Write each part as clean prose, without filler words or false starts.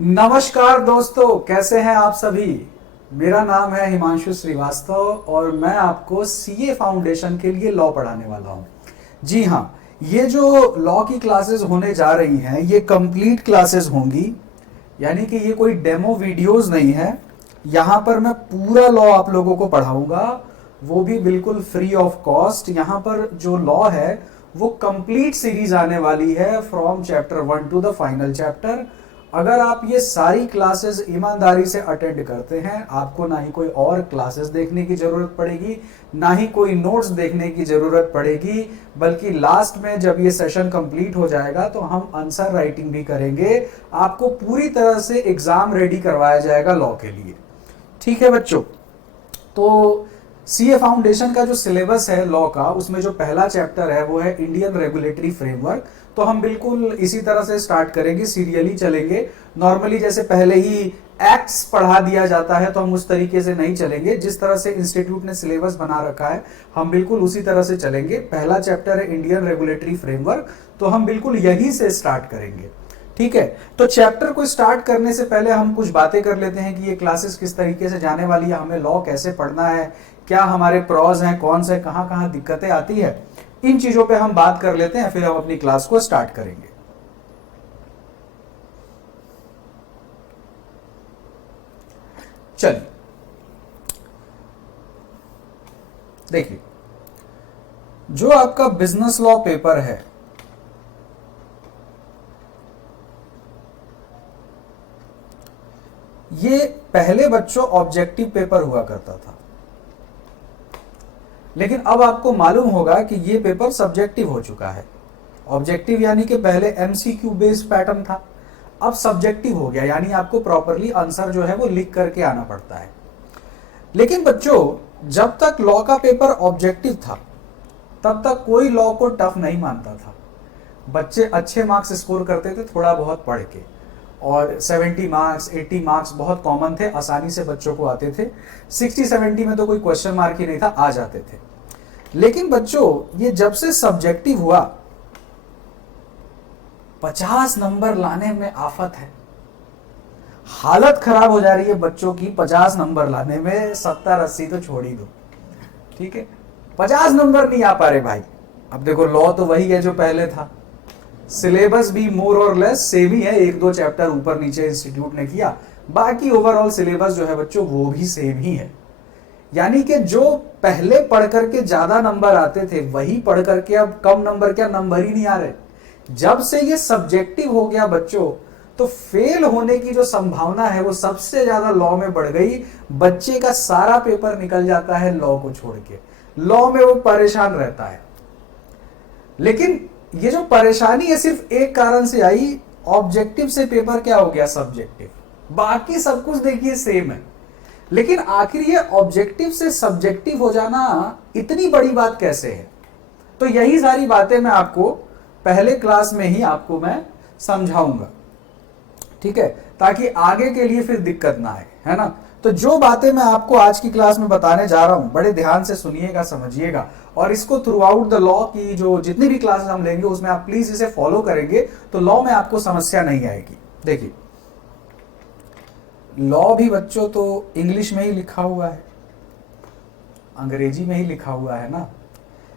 नमस्कार दोस्तों, कैसे हैं आप सभी। मेरा नाम है हिमांशु श्रीवास्तव और मैं आपको सीए फाउंडेशन के लिए लॉ पढ़ाने वाला हूं। जी हाँ, ये जो लॉ की क्लासेस होने जा रही हैं ये कंप्लीट क्लासेस होंगी, यानी कि ये कोई डेमो वीडियोस नहीं है। यहाँ पर मैं पूरा लॉ आप लोगों को पढ़ाऊंगा, वो भी बिल्कुल फ्री ऑफ कॉस्ट। यहाँ पर जो लॉ है वो कंप्लीट सीरीज आने वाली है from chapter 1 to the final chapter. अगर आप ये सारी क्लासेस ईमानदारी से अटेंड करते हैं, आपको ना ही कोई और क्लासेस देखने की जरूरत पड़ेगी, ना ही कोई नोट्स देखने की जरूरत पड़ेगी, बल्कि लास्ट में जब ये सेशन कंप्लीट हो जाएगा तो हम आंसर राइटिंग भी करेंगे। आपको पूरी तरह से एग्जाम रेडी करवाया जाएगा लॉ के लिए। ठीक है बच्चों, तो सीए फाउंडेशन का जो सिलेबस है लॉ का, उसमें जो पहला चैप्टर है वो है इंडियन रेगुलेटरी फ्रेमवर्क। तो हम बिल्कुल इसी तरह से स्टार्ट करेंगे, सीरियली चलेंगे। नॉर्मली जैसे पहले ही एक्ट्स पढ़ा दिया जाता है तो हम उस तरीके से नहीं चलेंगे। जिस तरह से इंस्टीट्यूट ने सिलेबस बना रखा है हम बिल्कुल उसी तरह से चलेंगे। पहला चैप्टर है इंडियन रेगुलेटरी फ्रेमवर्क, तो हम बिल्कुल यहीं से स्टार्ट करेंगे। ठीक है, तो चैप्टर को स्टार्ट करने से पहले हम कुछ बातें कर लेते हैं कि ये क्लासेस किस तरीके से जाने वाली है, हमें लॉ कैसे पढ़ना है, क्या हमारे प्रॉज हैं, कौन से कहां कहां दिक्कतें आती है। इन चीजों पे हम बात कर लेते हैं, फिर हम अपनी क्लास को स्टार्ट करेंगे। चलिए देखिए, जो आपका बिजनेस लॉ पेपर है ये पहले बच्चों ऑब्जेक्टिव पेपर हुआ करता था, लेकिन अब आपको मालूम होगा कि ये पेपर सब्जेक्टिव हो चुका है। ऑब्जेक्टिव यानी कि पहले एमसीक्यू बेस्ड पैटर्न था, अब सब्जेक्टिव हो गया, यानी आपको प्रॉपरली आंसर जो है वो लिख करके आना पड़ता है। लेकिन बच्चों, जब तक लॉ का पेपर ऑब्जेक्टिव था तब तक कोई लॉ को टफ नहीं मानता था। बच्चे अच्छे मार्क्स स्कोर करते थे थोड़ा बहुत पढ़ के, और 70 मार्क्स 80 मार्क्स बहुत कॉमन थे, आसानी से बच्चों को आते थे। 60-70 में तो कोई क्वेश्चन मार्क ही नहीं था, आ जाते थे। लेकिन बच्चों, ये जब से सब्जेक्टिव हुआ 50 नंबर लाने में आफत है। हालत खराब हो जा रही है बच्चों की 50 नंबर लाने में, 70-80 तो छोड़ ही दो। ठीक है, 50 नंबर नहीं आ पा रहे भाई। अब देखो, लॉ तो वही है जो पहले था, सिलेबस भी मोर और लेस सेम ही है, 1-2 चैप्टर ऊपर नीचे इंस्टीट्यूट ने किया, बाकी ओवरऑल सिलेबस जो है बच्चों वो भी सेम ही है। यानी कि जो पहले पढ़ करके ज्यादा नंबर आते थे वही पढ़ करके अब कम नंबर, क्या नंबर ही नहीं आ रहे। जब से ये सब्जेक्टिव हो गया बच्चों, तो फेल होने की जो संभावना है वो सबसे ज्यादा लॉ में बढ़ गई। बच्चे का सारा पेपर निकल जाता है लॉ को छोड़ के, लॉ में वो परेशान रहता है। लेकिन ये जो परेशानी है सिर्फ एक कारण से आई, ऑब्जेक्टिव से पेपर क्या हो गया, सब्जेक्टिव। बाकी सब कुछ देखिए सेम है, लेकिन आखिर ये ऑब्जेक्टिव से सब्जेक्टिव हो जाना इतनी बड़ी बात कैसे है। तो यही सारी बातें मैं आपको पहले क्लास में ही आपको मैं समझाऊंगा, ठीक है, ताकि आगे के लिए फिर दिक्कत ना आए, है ना। तो जो बातें मैं आपको आज की क्लास में बताने जा रहा हूं, बड़े ध्यान से सुनिएगा, समझिएगा, और इसको थ्रू आउट द लॉ की जो जितनी भी क्लासेस हम लेंगे उसमें आप प्लीज इसे फॉलो करेंगे तो लॉ में आपको समस्या नहीं आएगी। देखिए, लॉ भी बच्चों तो इंग्लिश में ही लिखा हुआ है, अंग्रेजी में ही लिखा हुआ है ना,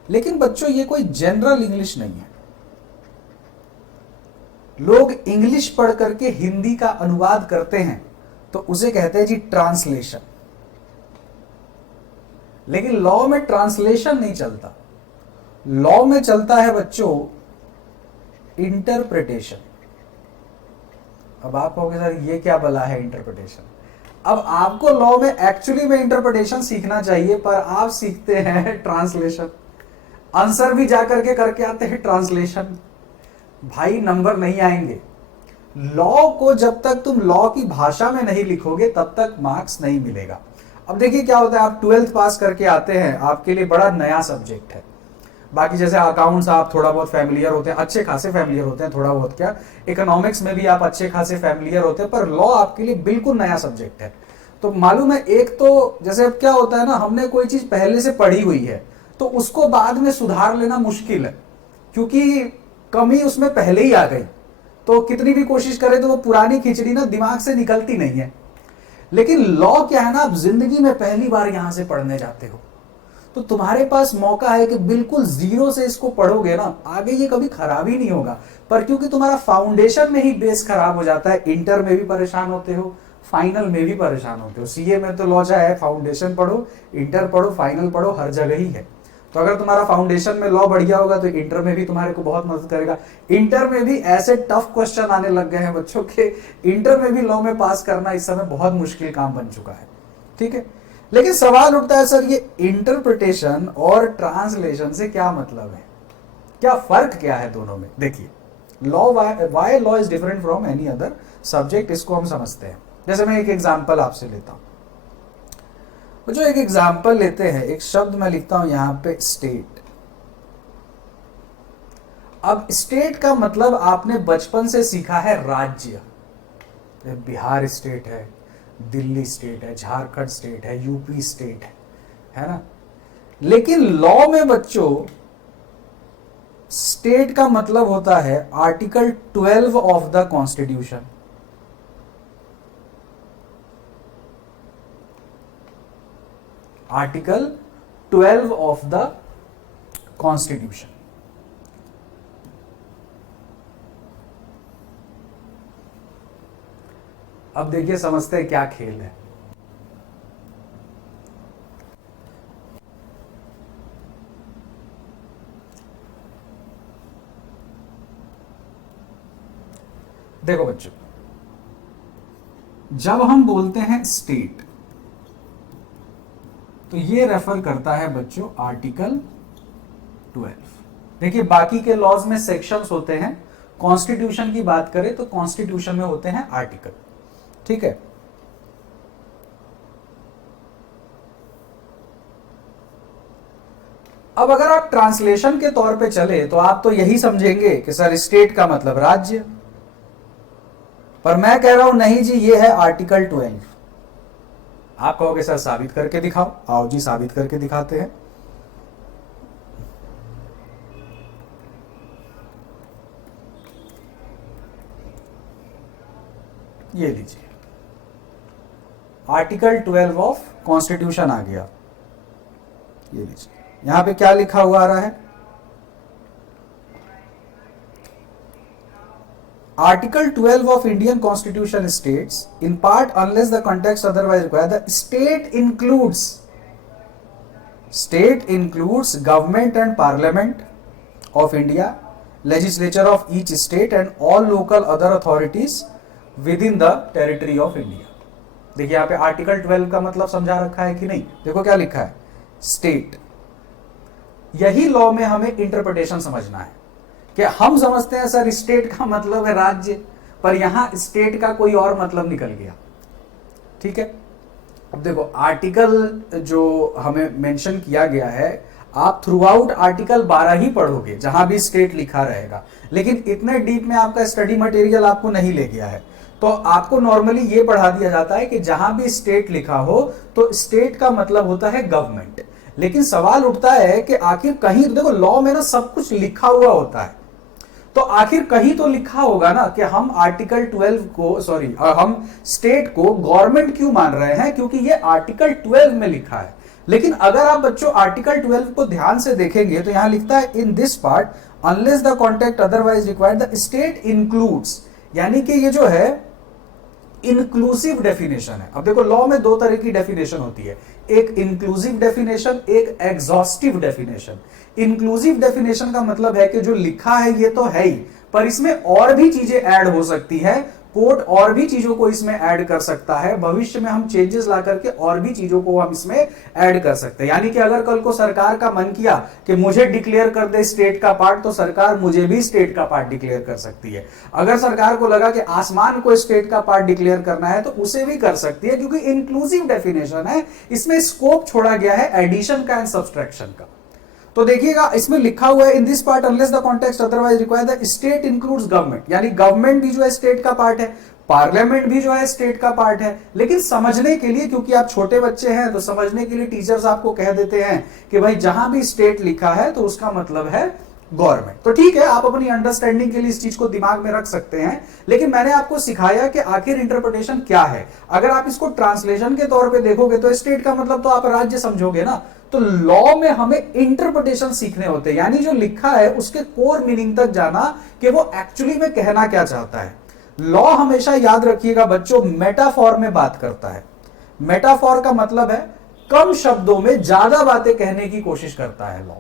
लेकिन बच्चों ये कोई जनरल इंग्लिश नहीं है। लोग इंग्लिश पढ़ करके हिंदी का अनुवाद करते हैं तो उसे कहते हैं जी ट्रांसलेशन। लेकिन लॉ में ट्रांसलेशन नहीं चलता, लॉ में चलता है बच्चों इंटरप्रिटेशन। अब आप कहोगे सर ये क्या भला है इंटरप्रिटेशन। अब आपको लॉ में एक्चुअली में इंटरप्रिटेशन सीखना चाहिए, पर आप सीखते हैं ट्रांसलेशन। आंसर भी जाकर के करके आते हैं ट्रांसलेशन। भाई नंबर नहीं आएंगे। लॉ को जब तक तुम लॉ की भाषा में नहीं लिखोगे तब तक मार्क्स नहीं मिलेगा। अब देखिए क्या होता है, आप 12th पास करके आते हैं, आपके लिए बड़ा नया सब्जेक्ट है। बाकी जैसे अकाउंट्स आप थोड़ा बहुत फैमिलियर होते हैं, अच्छे खासे फैमिलियर होते हैं, थोड़ा बहुत क्या, इकोनॉमिक्स में भी आप अच्छे खासे फैमिलियर होते हैं, पर लॉ आपके लिए बिल्कुल नया सब्जेक्ट है। तो मालूम है, एक तो जैसे अब क्या होता है ना, हमने कोई चीज पहले से पढ़ी हुई है तो उसको बाद में सुधार लेना मुश्किल है, क्योंकि कमी उसमें पहले ही आ गई। तो कितनी भी कोशिश करें तो वो पुरानी खिचड़ी ना दिमाग से निकलती नहीं है। लेकिन लॉ क्या है ना, आप जिंदगी में पहली बार यहां से पढ़ने जाते हो तो तुम्हारे पास मौका है कि बिल्कुल जीरो से इसको पढ़ोगे ना, आगे ये कभी खराब ही नहीं होगा। पर क्योंकि तुम्हारा फाउंडेशन में ही बेस खराब हो जाता है, इंटर में भी परेशान होते हो, फाइनल में भी परेशान होते हो। सीए में तो लॉ है, फाउंडेशन पढ़ो, इंटर पढ़ो, फाइनल पढ़ो, हर जगह ही है। तो अगर तुम्हारा फाउंडेशन में लॉ बढ़िया होगा तो इंटर में भी तुम्हारे को बहुत मदद करेगा। इंटर में भी ऐसे टफ क्वेश्चन आने लग गए हैं बच्चों के, इंटर में भी लॉ में पास करना इस समय बहुत मुश्किल काम बन चुका है। ठीक है, लेकिन सवाल उठता है सर ये इंटरप्रिटेशन और ट्रांसलेशन से क्या मतलब है, क्या फर्क क्या है दोनों में। देखिए law, why law is different from any other subject, इसको हम समझते हैं। जैसे मैं एक एग्जांपल आपसे लेता हूं, जो एक एग्जांपल लेते हैं, एक शब्द मैं लिखता हूं यहां पे स्टेट। अब स्टेट का मतलब आपने बचपन से सीखा है राज्य, बिहार स्टेट है, दिल्ली स्टेट है, झारखंड स्टेट है, यूपी स्टेट है ना। लेकिन लॉ में बच्चों स्टेट का मतलब होता है article 12 of the constitution. Article 12 of the constitution. अब देखिए समझते हैं क्या खेल है। देखो बच्चों, जब हम बोलते हैं स्टेट तो ये रेफर करता है बच्चों आर्टिकल 12। देखिए बाकी के लॉज में सेक्शंस होते हैं, कॉन्स्टिट्यूशन की बात करें तो कॉन्स्टिट्यूशन में होते हैं आर्टिकल। ठीक है, अब अगर आप ट्रांसलेशन के तौर पे चले तो आप तो यही समझेंगे कि सर स्टेट का मतलब राज्य, पर मैं कह रहा हूं नहीं जी ये है आर्टिकल 12। आप कहोगे सर साबित करके दिखाओ, आओ जी साबित करके दिखाते हैं। ये लीजिए आर्टिकल 12 ऑफ कॉन्स्टिट्यूशन आ गया। ये लीजिए यहां पे क्या लिखा हुआ आ रहा है, article 12 of Indian Constitution states, in part unless the context otherwise require, the state includes government and parliament of India, legislature of each state and all local other authorities within the territory of India। देखिए यहाँ पे article 12 का मतलब समझा रखा है कि नहीं। देखो क्या लिखा है, स्टेट। यही लॉ में हमें इंटरप्रिटेशन समझना है कि हम समझते हैं सर स्टेट का मतलब है राज्य, पर यहां स्टेट का कोई और मतलब निकल गया। ठीक है, अब देखो आर्टिकल जो हमें मेंशन किया गया है, आप थ्रू आउट आर्टिकल 12 ही पढ़ोगे जहां भी स्टेट लिखा रहेगा, लेकिन इतने डीप में आपका स्टडी मटेरियल आपको नहीं ले गया है। तो आपको नॉर्मली ये पढ़ा दिया जाता है कि जहां भी स्टेट लिखा हो तो स्टेट का मतलब होता है गवर्नमेंट। लेकिन सवाल उठता है कि आखिर कहीं, देखो लॉ में ना सब कुछ लिखा हुआ होता है, तो आखिर कहीं तो लिखा होगा ना कि हम आर्टिकल 12 को, सॉरी हम स्टेट को गवर्नमेंट क्यों मान रहे हैं, क्योंकि ये आर्टिकल 12 में लिखा है। लेकिन अगर आप बच्चों आर्टिकल 12 को ध्यान से देखेंगे तो यहां लिखता है in this part unless the contact otherwise required the state includes, यानी कि ये जो है इंक्लूसिव डेफिनेशन है। अब देखो लॉ में दो तरह की डेफिनेशन होती है, एक इंक्लूसिव डेफिनेशन, एक एग्जॉस्टिव डेफिनेशन। इंक्लूसिव डेफिनेशन का मतलब है कि जो लिखा है ये तो है ही, पर इसमें और भी चीजें ऐड हो सकती है, कोर्ट और भी चीजों को इसमें ऐड कर सकता है, भविष्य में हम चेंजेस ला करके और भी चीजों को हम इसमें ऐड कर सकते हैं। यानी कि अगर कल को सरकार का मन किया कि मुझे डिक्लेयर कर दे स्टेट का पार्ट, तो सरकार मुझे भी स्टेट का पार्ट डिक्लेयर कर सकती है। अगर सरकार को लगा कि आसमान को स्टेट का पार्ट डिक्लेयर करना है तो उसे भी कर सकती है, क्योंकि इंक्लूसिव डेफिनेशन है, इसमें स्कोप छोड़ा गया है एडिशन का एंड सब्सट्रैक्शन का। तो देखिएगा इसमें लिखा हुआ है in this part unless the context otherwise require the state includes government, यानी गवर्नमेंट भी जो है स्टेट का पार्ट है, पार्लियामेंट भी जो है स्टेट का पार्ट है। लेकिन समझने के लिए, क्योंकि आप छोटे बच्चे हैं, तो समझने के लिए टीचर्स आपको कह देते हैं कि भाई जहां भी स्टेट लिखा है तो उसका मतलब है गवर्नमेंट। तो ठीक है, आप अपनी अंडरस्टैंडिंग के लिए इस चीज को दिमाग में रख सकते हैं, लेकिन मैंने आपको सिखाया कि आखिर इंटरप्रिटेशन क्या है। अगर आप इसको ट्रांसलेशन के तौर पे देखोगे तो स्टेट का मतलब तो आप राज्य समझोगे ना। तो लॉ में हमें इंटरप्रिटेशन सीखने होते हैं, यानी जो लिखा है उसके कोर मीनिंग तक जाना कि वो एक्चुअली में कहना क्या चाहता है। लॉ हमेशा याद रखिएगा बच्चों, मेटाफॉर में बात करता है। मेटाफॉर का मतलब है कम शब्दों में ज्यादा बातें कहने की कोशिश करता है लॉ।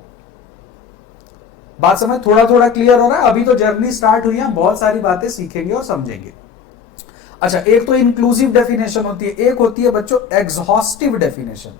बात समझ थोड़ा थोड़ा क्लियर हो रहा है? अभी तो जर्नी स्टार्ट हुई है, बहुत सारी बातें सीखेंगे और समझेंगे। अच्छा, एक तो इंक्लूसिव डेफिनेशन होती है, एक होती है बच्चों एग्जॉस्टिव डेफिनेशन।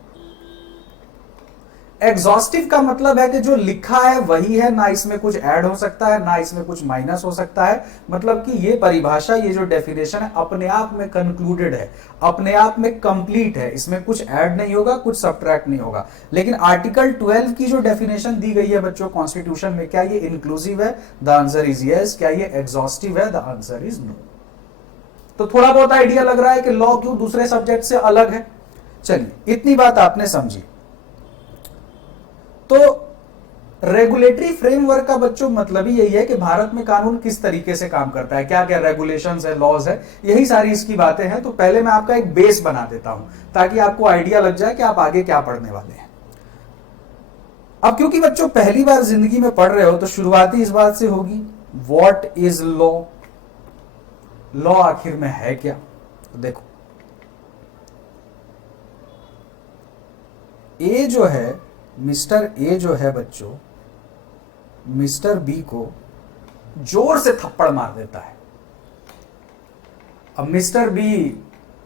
एग्जॉस्टिव का मतलब है कि जो लिखा है वही है, ना इसमें कुछ ऐड हो सकता है, ना इसमें कुछ माइनस हो सकता है। मतलब कि ये परिभाषा, ये जो डेफिनेशन है अपने आप में कंक्लूडेड है, अपने आप में कंप्लीट है, इसमें कुछ ऐड नहीं होगा, कुछ सब्ट्रैक्ट नहीं होगा। लेकिन आर्टिकल 12 की जो डेफिनेशन दी गई है बच्चों कॉन्स्टिट्यूशन में, क्या ये इंक्लूसिव है? The answer is yes. क्या ये एग्जॉस्टिव है? The answer is no. तो थोड़ा बहुत आइडिया लग रहा है कि लॉ क्यों दूसरे सब्जेक्ट से अलग है। चलिए, इतनी बात आपने समझी। तो रेगुलेटरी फ्रेमवर्क का बच्चों मतलब ही यही है कि भारत में कानून किस तरीके से काम करता है, क्या क्या रेगुलेशंस है, लॉज है, यही सारी इसकी बातें हैं। तो पहले मैं आपका एक बेस बना देता हूं ताकि आपको आइडिया लग जाए कि आप आगे क्या पढ़ने वाले हैं। अब क्योंकि बच्चों पहली बार जिंदगी में पढ़ रहे हो तो शुरुआती इस बात से होगी, व्हाट इज लॉ? लॉ आखिर में है क्या? तो देखो, ए जो है, मिस्टर ए जो है बच्चों, मिस्टर बी को जोर से थप्पड़ मार देता है। अब मिस्टर बी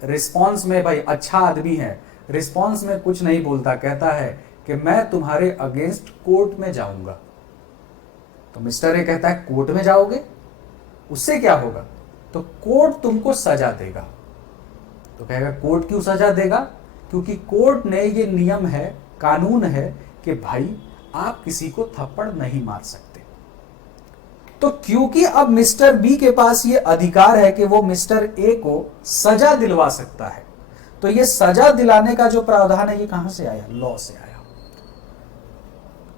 रिस्पॉन्स में, भाई अच्छा आदमी है, रिस्पॉन्स में कुछ नहीं बोलता, कहता है कि मैं तुम्हारे अगेंस्ट कोर्ट में जाऊंगा। तो मिस्टर ए कहता है कोर्ट में जाओगे, उससे क्या होगा? तो कोर्ट तुमको सजा देगा। तो कहेगा कोर्ट क्यों सजा देगा? क्योंकि कोर्ट ने ये नियम है, कानून है कि भाई आप किसी को थप्पड़ नहीं मार सकते। तो क्योंकि अब मिस्टर बी के पास ये अधिकार है कि वो मिस्टर ए को सजा दिलवा सकता है, तो ये सजा दिलाने का जो प्रावधान है ये कहां से आया? लॉ से आया।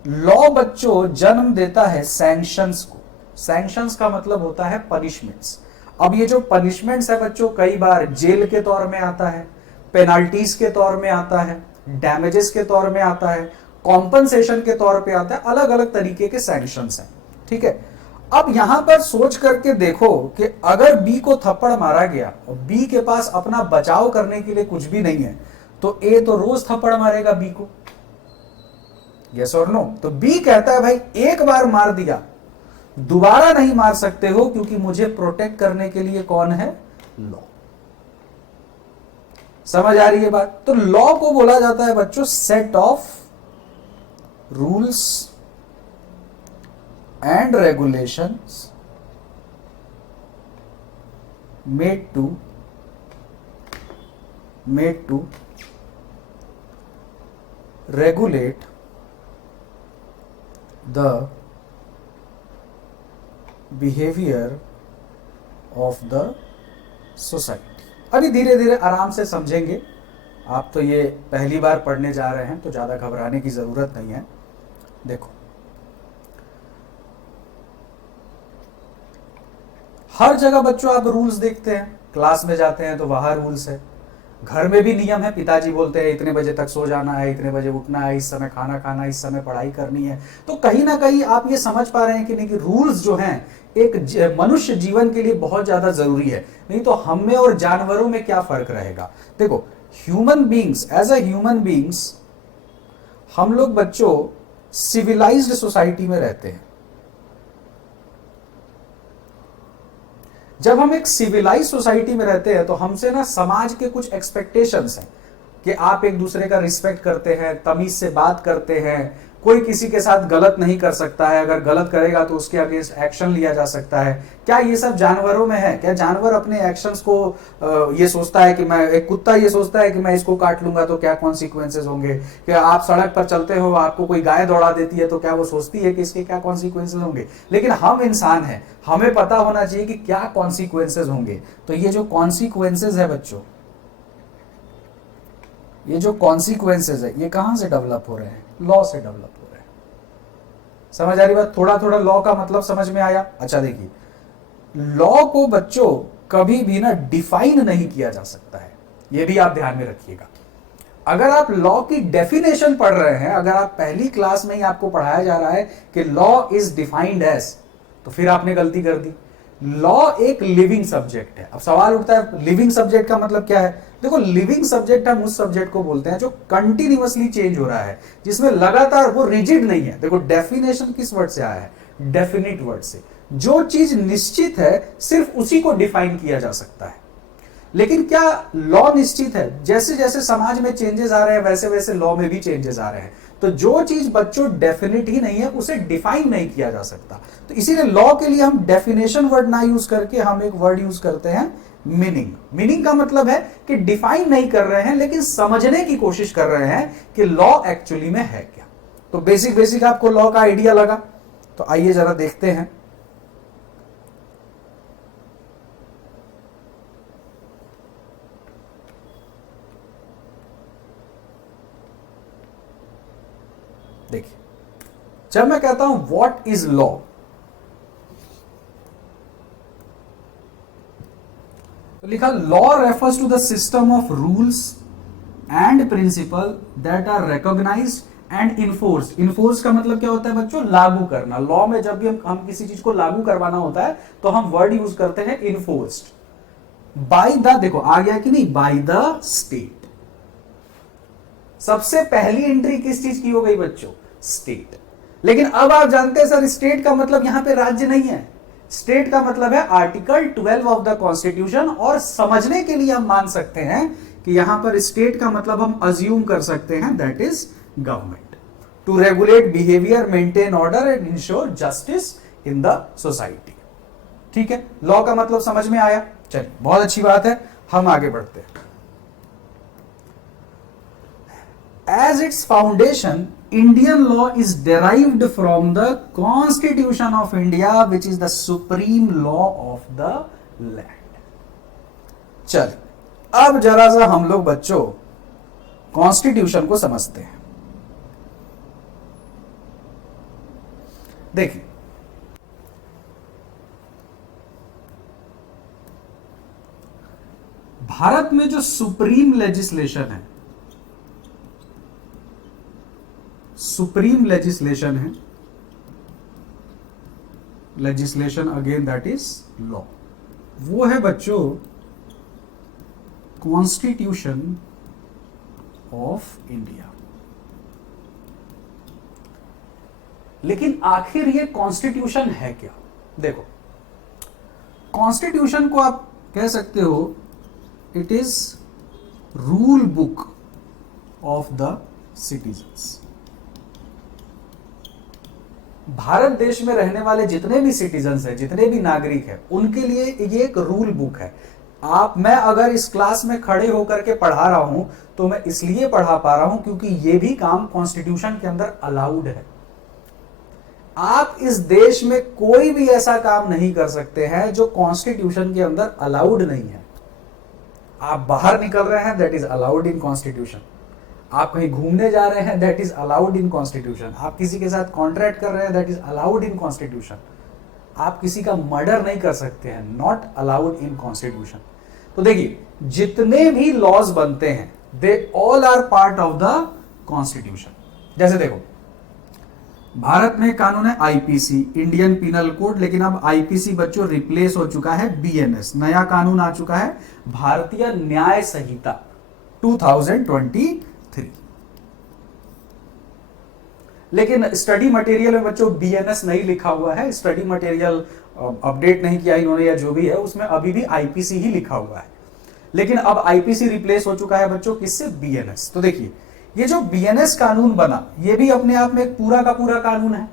लॉ बच्चों जन्म देता है सैंक्शंस को। सैंक्शंस का मतलब होता है पनिशमेंट्स। अब ये जो पनिशमेंट्स है बच्चों, कई बार जेल के तौर में आता है, पेनाल्टीज के तौर में आता है, डैमेजेस के तौर में आता है, कॉम्पनसेशन के तौर पे आता है, अलग अलग तरीके के सैंक्शंस हैं। ठीक है, अब यहां पर सोच करके देखो कि अगर बी को थप्पड़ मारा गया और बी के पास अपना बचाव करने के लिए कुछ भी नहीं है, तो ए तो रोज थप्पड़ मारेगा बी को, यस और नो? तो बी कहता है भाई एक बार मार दिया, दोबारा नहीं मार सकते हो, क्योंकि मुझे प्रोटेक्ट करने के लिए कौन है? लॉ। समझ आ रही है बात? तो लॉ को बोला जाता है बच्चों set of rules and regulations made to regulate the behaviour of the society. अभी धीरे धीरे आराम से समझेंगे। आप तो ये पहली बार पढ़ने जा रहे हैं तो ज़्यादा घबराने की ज़रूरत नहीं है। देखो, हर जगह बच्चों आप रूल्स देखते हैं, क्लास में जाते हैं तो वहाँ रूल्स है, घर में भी नियम है, पिताजी बोलते हैं इतने बजे तक सो जाना है, इतने बजे उठना है, इस समय खाना खाना है, इस समय पढ़ाई करनी है। तो कहीं ना कहीं आप ये समझ पा रहे हैं कि नहीं कि रूल्स जो हैं एक मनुष्य जीवन के लिए बहुत ज्यादा जरूरी है। नहीं तो हम में और जानवरों में क्या फर्क रहेगा? देखो, human beings, as a human beings हम लोग बच्चों सिविलाइज्ड सोसाइटी में रहते हैं। जब हम एक सिविलाइज सोसाइटी में रहते हैं तो हमसे ना समाज के कुछ एक्सपेक्टेशंस हैं कि आप एक दूसरे का रिस्पेक्ट करते हैं, तमीज से बात करते हैं, कोई किसी के साथ गलत नहीं कर सकता है, अगर गलत करेगा तो उसके अगेंस्ट एक्शन लिया जा सकता है। क्या ये सब जानवरों में है? क्या जानवर अपने एक्शंस को ये सोचता है कि मैं, एक कुत्ता ये सोचता है कि मैं इसको काट लूंगा तो क्या कॉन्सिक्वेंसेज होंगे? क्या आप सड़क पर चलते हो, आपको कोई गाय दौड़ा देती है तो क्या वो सोचती है कि इसके क्या कॉन्सिक्वेंसेज होंगे? लेकिन हम इंसान हैं, हमें पता होना चाहिए कि क्या कॉन्सिक्वेंसेज होंगे। तो ये जो कॉन्सिक्वेंसेज है बच्चों, ये जो कॉन्सिक्वेंसेज है, ये कहां से डेवलप हो रहे हैं? लॉ से डेवलप हो रहे हैं। समझ आ रही बात? थोड़ा थोड़ा लॉ का मतलब समझ में आया? अच्छा देखिए, लॉ को बच्चों कभी भी ना डिफाइन नहीं किया जा सकता है, यह भी आप ध्यान में रखिएगा। अगर आप लॉ की डेफिनेशन पढ़ रहे हैं, अगर आप पहली क्लास में ही आपको पढ़ाया जा रहा है कि लॉ इज डिफाइंड एज, तो फिर आपने गलती कर दी। लॉ एक लिविंग सब्जेक्ट है। अब सवाल उठता है लिविंग सब्जेक्ट का मतलब क्या है? देखो, लिविंग सब्जेक्ट हम उस सब्जेक्ट को बोलते हैं जो कंटिन्यूअसली चेंज हो रहा है, जिसमें लगातार, वो रिजिड नहीं है। देखो, डेफिनेशन किस वर्ड से आया है? डेफिनिट वर्ड से। जो चीज निश्चित है सिर्फ उसी को डिफाइन किया जा सकता है। लेकिन क्या लॉ निश्चित है? जैसे जैसे समाज में चेंजेस आ रहे हैं वैसे वैसे लॉ में भी चेंजेस आ रहे हैं। तो जो चीज बच्चों डेफिनिट ही नहीं है उसे डिफाइन नहीं किया जा सकता। तो इसीलिए लॉ के लिए हम डेफिनेशन वर्ड ना यूज करके हम एक वर्ड यूज करते हैं मीनिंग। मीनिंग का मतलब है कि डिफाइन नहीं कर रहे हैं लेकिन समझने की कोशिश कर रहे हैं कि लॉ एक्चुअली में है क्या। तो बेसिक बेसिक आपको लॉ का आइडिया लगा। तो आइए जरा देखते हैं। देखिए, जब मैं कहता हूं व्हाट इज लॉ, तो लिखा law refers to the system of rules and principle that are recognised and enforce. Enforce का मतलब क्या होता है बच्चों? लागू करना। लॉ में जब भी हम किसी चीज को लागू करवाना होता है तो हम वर्ड यूज करते हैं इन्फोर्स्ड बाय द, देखो आ गया कि नहीं, बाय द स्टेट। सबसे पहली एंट्री किस चीज की हो गई बच्चों? स्टेट। लेकिन अब आप जानते हैं सर, स्टेट का मतलब यहां पे राज्य नहीं है। स्टेट का मतलब है आर्टिकल 12 ऑफ द कॉन्स्टिट्यूशन। और समझने के लिए हम मान सकते हैं कि यहां पर स्टेट का मतलब हम अज्यूम कर सकते हैं that is government, to regulate behaviour, maintain order and ensure justice in the society. ठीक है, लॉ का मतलब समझ में आया? चलिए, बहुत अच्छी बात है, हम आगे बढ़ते हैं। As its foundation, Indian law is derived from the Constitution of India, which is the supreme law of the land. चल, अब जरा सा हम लोग बच्चों कॉन्स्टिट्यूशन को समझते हैं। देखिए, भारत में जो सुप्रीम लेजिस्लेशन है, सुप्रीम लेजिस्लेशन है, legislation again that is law, वो है बच्चों कॉन्स्टिट्यूशन ऑफ इंडिया। लेकिन आखिर ये कॉन्स्टिट्यूशन है क्या? देखो, कॉन्स्टिट्यूशन को आप कह सकते हो it is rule book of the citizens. Bharat देश में रहने वाले जितने भी सिटीजन्स हैं, जितने भी नागरिक हैं, उनके लिए ये एक रूल बुक है। मैं अगर इस क्लास में खड़े होकर के पढ़ा रहा हूं तो मैं इसलिए पढ़ा पा रहा हूं क्योंकि ये भी काम कॉन्स्टिट्यूशन के अंदर अलाउड है। आप इस देश में कोई भी ऐसा काम नहीं कर सकते हैं जो कॉन्स्टिट्यूशन के अंदर अलाउड नहीं है। आप बाहर निकल रहे हैं, that is allowed in constitution. आप कहीं घूमने जा रहे हैं, that is allowed in constitution. आप किसी के साथ कॉन्ट्रैक्ट कर रहे हैं, that is allowed in constitution. आप किसी का मर्डर नहीं कर सकते हैं, नॉट अलाउड इन कॉन्स्टिट्यूशन। तो देखिए, जितने भी लॉज बनते हैं they all are part of the constitution. जैसे देखो, भारत में कानून है आईपीसी, इंडियन पिनल कोड, लेकिन अब आईपीसी बच्चों रिप्लेस हो चुका है बीएनएस। नया कानून आ चुका है भारतीय न्याय संहिता 2023। लेकिन स्टडी मटेरियल में बच्चों बीएनएस नहीं लिखा हुआ है। स्टडी मटेरियल अपडेट नहीं किया इन्होंने या जो भी है, उसमें अभी भी आईपीसी ही लिखा हुआ है। लेकिन अब आईपीसी रिप्लेस हो चुका है बच्चों किससे? बीएनएस। तो देखिए, ये जो बीएनएस कानून बना, ये भी अपने आप में एक पूरा का पूरा कानून है,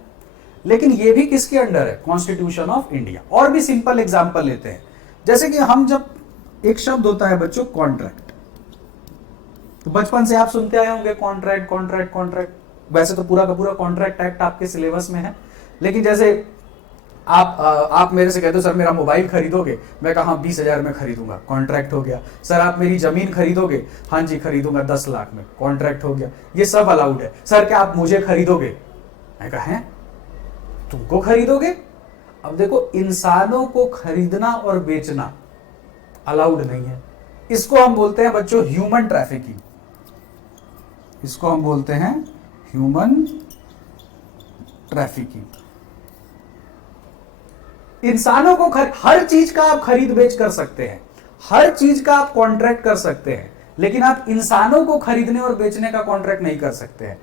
लेकिन ये भी किसके अंडर है? Constitution of India. और भी सिंपल एग्जांपल लेते हैं, जैसे कि हम जब एक शब्द होता है बच्चों कॉन्ट्रैक्ट, तो बचपन से आप सुनते आए होंगे कॉन्ट्रैक्ट कॉन्ट्रैक्ट कॉन्ट्रैक्ट। वैसे तो पूरा का पूरा कॉन्ट्रैक्ट एक्ट आपके सिलेबस में है, लेकिन जैसे आप मेरे से कहते हो सर मेरा मोबाइल खरीदोगे, मैं कहा 20,000 में खरीदूंगा, कॉन्ट्रैक्ट हो गया। सर आप मेरी जमीन खरीदोगे, हाँ जी खरीदूंगा 10 लाख में, कॉन्ट्रैक्ट हो गया। ये सब अलाउड है। सर क्या आप मुझे खरीदोगे? मैं कहा है, तुमको खरीदोगे। अब देखो, इंसानों को खरीदना और बेचना अलाउड नहीं है। इसको हम बोलते हैं बच्चों ह्यूमन ट्रैफिकिंग। इसको हम बोलते हैं ह्यूमन ट्रैफिकिंग। इंसानों को हर चीज का आप खरीद बेच कर सकते हैं, हर चीज का आप कॉन्ट्रैक्ट कर सकते हैं, लेकिन आप इंसानों को खरीदने और बेचने का कॉन्ट्रैक्ट नहीं कर सकते हैं।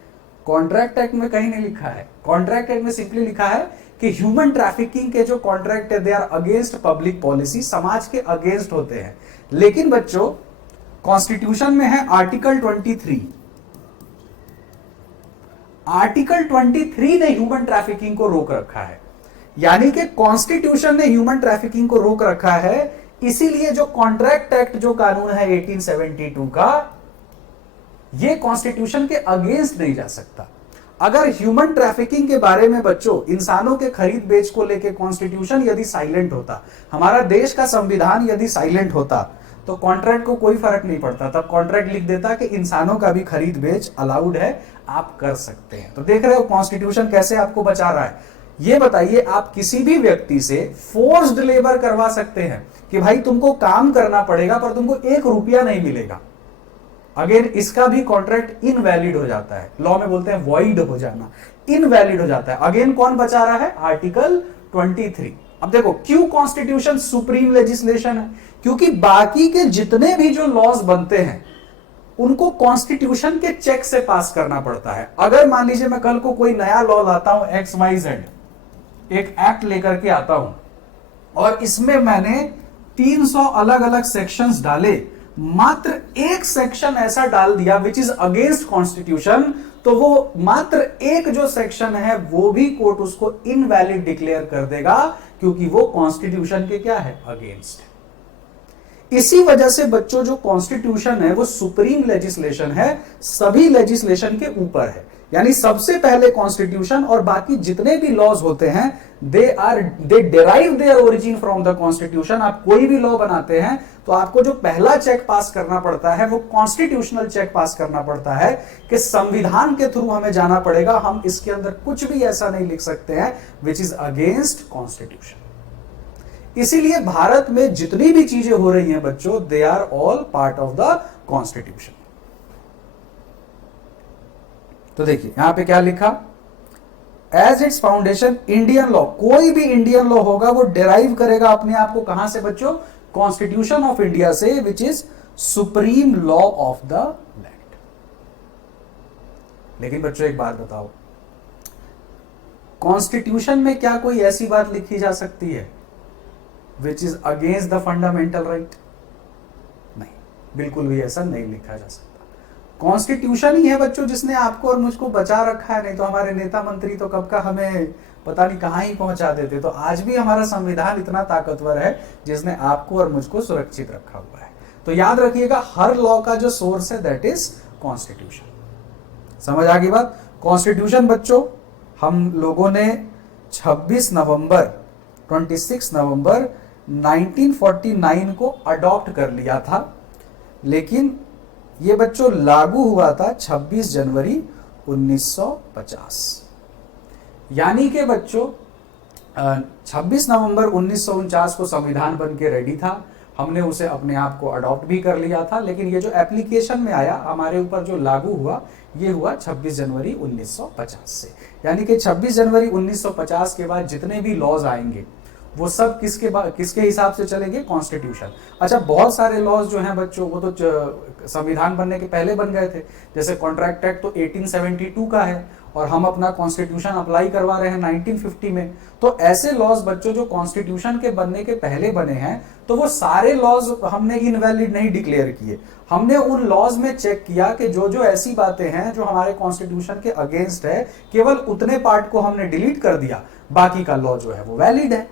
कॉन्ट्रैक्ट एक्ट में कहीं नहीं लिखा है। कॉन्ट्रैक्ट एक्ट में सिंपली लिखा है कि ह्यूमन ट्रैफिकिंग के जो कॉन्ट्रैक्ट है they are against public policy, समाज के अगेंस्ट होते हैं। लेकिन बच्चों कॉन्स्टिट्यूशन में है आर्टिकल 23। आर्टिकल 23 ने ह्यूमन ट्रैफिकिंग को रोक रखा है, यानी कि कॉन्स्टिट्यूशन ने ह्यूमन ट्रैफिकिंग को रोक रखा है। इसीलिए जो कॉन्ट्रैक्ट एक्ट जो कानून है 1872 का, ये कॉन्स्टिट्यूशन के अगेंस्ट नहीं जा सकता। अगर ह्यूमन ट्रैफिकिंग के बारे में बच्चों, इंसानों के खरीद बेच को लेके कॉन्स्टिट्यूशन यदि साइलेंट होता, हमारा देश का संविधान यदि साइलेंट होता, तो कॉन्ट्रैक्ट को कोई फर्क नहीं पड़ता। तब कॉन्ट्रैक्ट लिख देता कि इंसानों का भी खरीद बेच अलाउड है, आप कर सकते हैं। तो देख रहे हो कॉन्स्टिट्यूशन कैसे आपको बचा रहा है। ये बताइए, आप किसी भी व्यक्ति से फोर्स्ड लेबर करवा सकते हैं कि भाई तुमको काम करना पड़ेगा पर तुमको 1 रुपया नहीं मिलेगा। अगेन इसका भी कॉन्ट्रैक्ट इनवैलिड हो जाता है। लॉ में बोलते हैं वॉइड हो जाना, इनवैलिड हो जाता है। अगेन कौन बचा रहा है? आर्टिकल 23। अब देखो क्यों कॉन्स्टिट्यूशन सुप्रीम लेजिस्लेशन है? क्योंकि बाकी के जितने भी जो लॉज बनते हैं उनको कॉन्स्टिट्यूशन के चेक से पास करना पड़ता है। अगर मान लीजिए मैं कल को कोई नया लॉ लाता हूं, XYZ एक एक्ट लेकर के आता हूं और इसमें मैंने 300 अलग अलग सेक्शंस डाले, मात्र एक सेक्शन ऐसा डाल दिया विच इज अगेंस्ट कॉन्स्टिट्यूशन, तो वो मात्र एक जो सेक्शन है वो भी कोर्ट उसको इनवैलिड डिक्लेयर कर देगा, क्योंकि वो कॉन्स्टिट्यूशन के क्या है? अगेंस्ट है। इसी वजह से बच्चों जो कॉन्स्टिट्यूशन है वो सुप्रीम लेजिस्लेशन है, सभी लेजिस्लेशन के ऊपर है। यानी सबसे पहले कॉन्स्टिट्यूशन और बाकी जितने भी लॉज होते हैं they derive their origin from the constitution. आप कोई भी लॉ बनाते हैं तो आपको जो पहला चेक पास करना पड़ता है वो कॉन्स्टिट्यूशनल चेक पास करना पड़ता है कि संविधान के थ्रू हमें जाना पड़ेगा, हम इसके अंदर कुछ भी ऐसा नहीं लिख सकते हैं विच इज अगेंस्ट कॉन्स्टिट्यूशन। इसीलिए भारत में जितनी भी चीजें हो रही हैं बच्चों, they are all part of the constitution. तो देखिए यहां पे क्या लिखा, as its foundation Indian law, कोई भी इंडियन लॉ होगा वो डिराइव करेगा अपने आप को कहां से बच्चों? कॉन्स्टिट्यूशन ऑफ इंडिया से, which is supreme law of the land. लेकिन बच्चों एक बात बताओ, कॉन्स्टिट्यूशन में क्या कोई ऐसी बात लिखी जा सकती है which is against the fundamental right? नहीं, बिल्कुल भी ऐसा नहीं लिखा जा सकता। कॉन्स्टिट्यूशन ही है बच्चों जिसने आपको और मुझको बचा रखा है, नहीं तो हमारे नेता मंत्री तो कब का हमें पता नहीं कहां ही पहुंचा देते। तो आज भी हमारा संविधान इतना ताकतवर है जिसने आपको और मुझको सुरक्षित रखा हुआ है। तो याद रखिएगा, हर लॉ का जो सोर्स है दैट इज कॉन्स्टिट्यूशन। समझ आ गई बात? कॉन्स्टिट्यूशन बच्चों हम लोगों ने 26 नवंबर 1949 को अडॉप्ट कर लिया था, लेकिन ये बच्चों लागू हुआ था 26 जनवरी 1950। यानी कि बच्चों 26 नवंबर 1949 को संविधान बन के रेडी था, हमने उसे अपने आप को अडॉप्ट भी कर लिया था, लेकिन ये जो एप्लीकेशन में आया हमारे ऊपर जो लागू हुआ ये हुआ 26 जनवरी 1950 से। यानी कि 26 जनवरी 1950 के बाद जितने भी लॉज आएंगे वो सब किसके हिसाब से चलेंगे? कॉन्स्टिट्यूशन। अच्छा, बहुत सारे लॉज जो हैं बच्चों वो तो संविधान बनने के पहले बन गए थे, जैसे कॉन्ट्रैक्ट एक्ट तो 1872 का है और हम अपना कॉन्स्टिट्यूशन अप्लाई करवा रहे हैं 1950 में। तो ऐसे लॉज बच्चों जो कॉन्स्टिट्यूशन के बनने के पहले बने हैं, तो वो सारे लॉज हमने इनवैलिड नहीं डिक्लेयर किए। हमने उन लॉज में चेक किया कि जो जो ऐसी बातें हैं जो हमारे कॉन्स्टिट्यूशन के अगेंस्ट है, केवल उतने पार्ट को हमने डिलीट कर दिया, बाकी का लॉ जो है वो वैलिड है।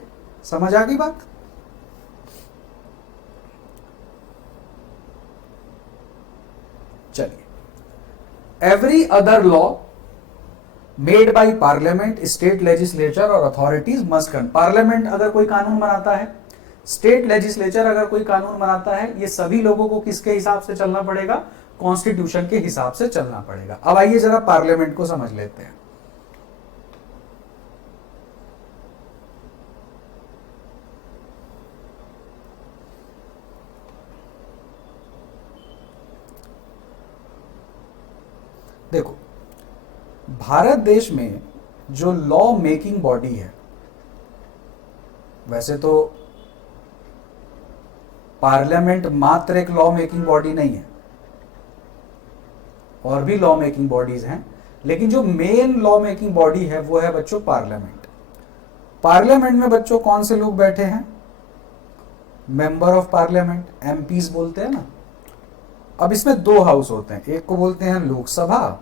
समझ आ गई बात? चलिए, every other law made by parliament, state legislature और अथॉरिटीज मस्ट कन। पार्लियामेंट अगर कोई कानून बनाता है, स्टेट लेजिस्लेचर अगर कोई कानून बनाता है, ये सभी लोगों को किसके हिसाब से चलना पड़ेगा? कॉन्स्टिट्यूशन के हिसाब से चलना पड़ेगा। अब आइए जरा पार्लियामेंट को समझ लेते हैं। देखो, भारत देश में जो लॉ मेकिंग बॉडी है, वैसे तो पार्लियामेंट मात्र एक लॉ मेकिंग बॉडी नहीं है, और भी लॉ मेकिंग बॉडीज हैं, लेकिन जो मेन लॉ मेकिंग बॉडी है वो है बच्चों पार्लियामेंट। पार्लियामेंट में बच्चों कौन से लोग बैठे हैं? मेंबर ऑफ पार्लियामेंट, एमपीज बोलते हैं ना। अब इसमें दो हाउस होते हैं, एक को बोलते हैं लोकसभा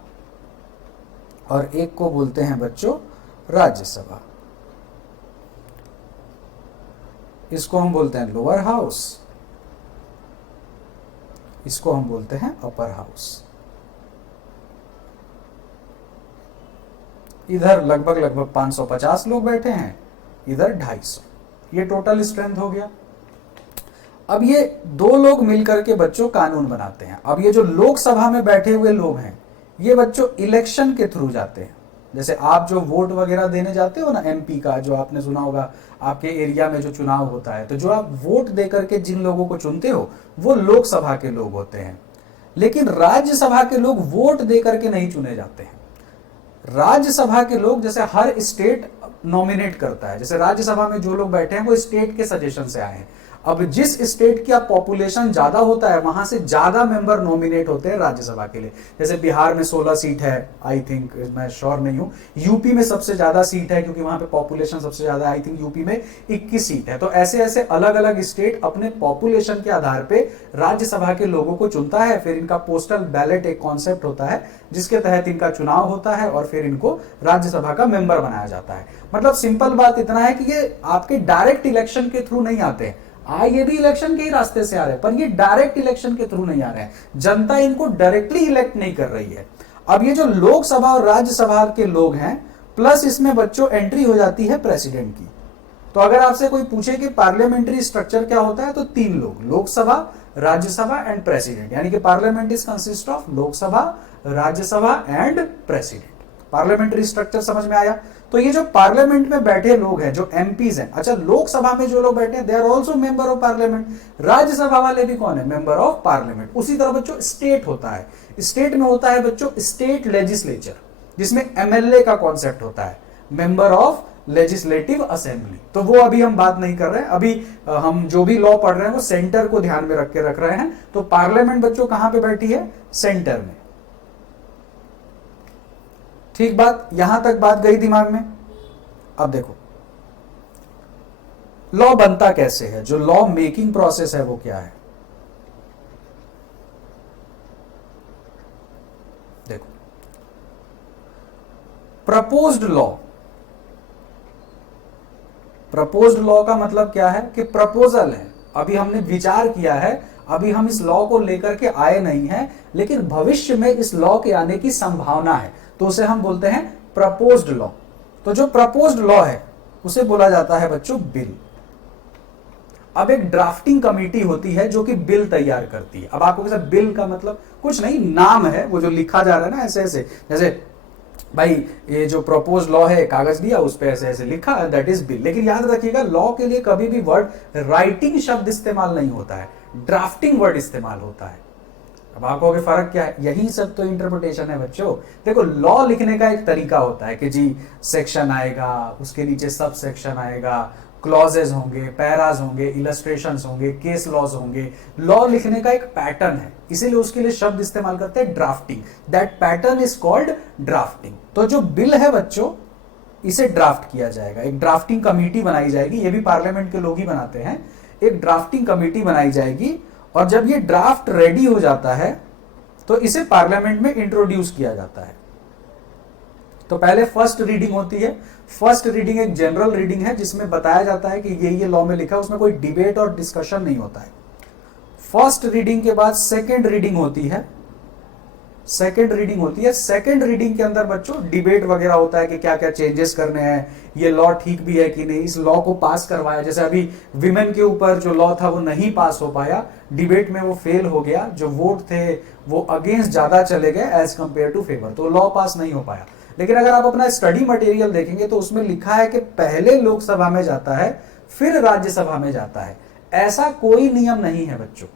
और एक को बोलते हैं बच्चों राज्यसभा। इसको हम बोलते हैं लोअर हाउस, इसको हम बोलते हैं अपर हाउस। इधर लगभग 550 लोग बैठे हैं, इधर 250। ये टोटल स्ट्रेंथ हो गया। अब ये दो लोग मिलकर के बच्चों कानून बनाते हैं। अब ये जो लोकसभा में बैठे हुए लोग हैं, ये बच्चों इलेक्शन के थ्रू जाते हैं। जैसे आप जो वोट वगैरह देने जाते हो ना, एमपी का, जो आपने सुना होगा आपके एरिया में जो चुनाव होता है, तो जो आप वोट दे करके जिन लोगों को चुनते हो वो लोकसभा के लोग होते हैं। लेकिन राज्यसभा के लोग वोट दे करके नहीं चुने जाते हैं। राज्यसभा के लोग, जैसे हर स्टेट नॉमिनेट करता है, जैसे राज्यसभा में जो लोग बैठे हैं वो स्टेट के सजेशन से आए हैं। अब जिस स्टेट का पॉपुलेशन ज्यादा होता है वहां से ज्यादा मेंबर नॉमिनेट होते हैं राज्यसभा के लिए। जैसे बिहार में 16 सीट है, आई थिंक, मैं श्योर नहीं हूं। यूपी में सबसे ज्यादा सीट है क्योंकि वहां पे पॉपुलेशन सबसे ज्यादा है, आई थिंक यूपी में 21 सीट है। तो ऐसे ऐसे अलग अलग स्टेट अपने पॉपुलेशन के आधार पे राज्यसभा के लोगों को चुनता है। फिर इनका पोस्टल बैलेट एक कॉन्सेप्ट होता है जिसके तहत इनका चुनाव होता है और फिर इनको राज्यसभा का मेंबर बनाया जाता है। मतलब सिंपल बात इतना है कि ये आपके डायरेक्ट इलेक्शन के थ्रू नहीं आते हैं। ये भी इलेक्शन के ही रास्ते से आ रहे हैं, पर ये डायरेक्ट इलेक्शन के थ्रू नहीं आ रहे हैं। जनता इनको डायरेक्टली इलेक्ट नहीं कर रही है। अब ये जो लोकसभा और राज्यसभा के लोग हैं, प्लस इसमें बच्चों एंट्री हो जाती है प्रेसिडेंट की। तो अगर आपसे कोई पूछे कि पार्लियामेंट्री स्ट्रक्चर क्या होता है, तो 3 लोग, लोकसभा, राज्यसभा एंड प्रेसिडेंट, यानी कि parliament is consist of Lok Sabha, Rajya Sabha and president. Parliamentary structure समझ में आया? तो ये जो पार्लियामेंट में बैठे लोग हैं, जो एमपीज हैं, अच्छा लोकसभा में जो लोग बैठे हैं they are also member of parliament. Rajya Sabha वाले भी कौन है? Member of parliament. उसी तरह बच्चों स्टेट होता है, स्टेट में होता है बच्चों स्टेट लेजिस्लेचर, जिसमें एमएलए का कॉन्सेप्ट होता है, मेंबर ऑफ लेजिस्लेटिव असेंबली। तो वो अभी हम बात नहीं कर रहे हैं। अभी हम जो भी लॉ पढ़ रहे हैं वो सेंटर को ध्यान में रख के रख रहे हैं। तो पार्लियामेंट बच्चों कहां पे बैठी है? सेंटर में। ठीक बात, यहां तक बात गई दिमाग में? अब देखो लॉ बनता कैसे है, जो लॉ मेकिंग प्रोसेस है वो क्या है। देखो, प्रपोज्ड लॉ, प्रपोज्ड लॉ का मतलब क्या है कि प्रपोजल है, अभी हमने विचार किया है, अभी हम इस लॉ को लेकर के आए नहीं हैं, लेकिन भविष्य में इस लॉ के आने की संभावना है, तो उसे हम बोलते हैं प्रपोज्ड लॉ। तो जो प्रपोज्ड लॉ है उसे बोला जाता है बच्चों बिल। अब एक ड्राफ्टिंग कमेटी होती है जो कि बिल तैयार करती है। अब आपको कैसे, बिल का मतलब कुछ नहीं, नाम है वो जो लिखा जा रहा है ना, ऐसे ऐसे, जैसे भाई ये जो प्रपोज लॉ है, कागज दिया उस पे ऐसे ऐसे लिखा, दैट इज बिल। लेकिन याद रखिएगा लॉ के लिए कभी भी वर्ड राइटिंग शब्द इस्तेमाल नहीं होता है, ड्राफ्टिंग वर्ड इस्तेमाल होता है। अब आप कहोगे फर्क क्या है? यही सब तो इंटरप्रिटेशन है बच्चों। देखो लॉ लिखने का एक तरीका होता है कि जी सेक्शन आएगा, उसके नीचे सब सेक्शन आएगा, क्लॉजेज होंगे, पैराज होंगे, इलस्ट्रेशंस होंगे, केस लॉज होंगे। लॉ लिखने का एक पैटर्न है, इसीलिए उसके लिए शब्द इस्तेमाल करते हैं drafting. That pattern is called drafting. तो जो बिल है बच्चों, इसे ड्राफ्ट किया जाएगा, एक ड्राफ्टिंग कमेटी बनाई जाएगी, ये भी पार्लियामेंट के लोग ही बनाते हैं। एक ड्राफ्टिंग कमेटी बनाई जाएगी और जब ये ड्राफ्ट रेडी हो जाता है तो इसे पार्लियामेंट में इंट्रोड्यूस किया जाता है। तो पहले फर्स्ट रीडिंग होती है। फर्स्ट रीडिंग एक जनरल रीडिंग है जिसमें बताया जाता है कि ये लॉ में लिखा है, उसमें कोई डिबेट और डिस्कशन नहीं होता है। फर्स्ट रीडिंग के बाद सेकेंड रीडिंग होती है। सेकेंड रीडिंग होती है, सेकेंड रीडिंग के अंदर बच्चों डिबेट वगैरह होता है कि क्या क्या चेंजेस करने हैं, ये लॉ ठीक भी है कि नहीं, इस लॉ को पास करवाया। जैसे अभी विमेन के ऊपर जो लॉ था वो नहीं पास हो पाया, डिबेट में वो फेल हो गया, जो वोट थे वो अगेंस्ट ज्यादा चले गए एज कंपेयर टू फेवर, तो लॉ पास नहीं हो पाया। लेकिन अगर आप अपना स्टडी मटेरियल देखेंगे तो उसमें लिखा है कि पहले लोकसभा में जाता है फिर राज्यसभा में जाता है। ऐसा कोई नियम नहीं है बच्चों,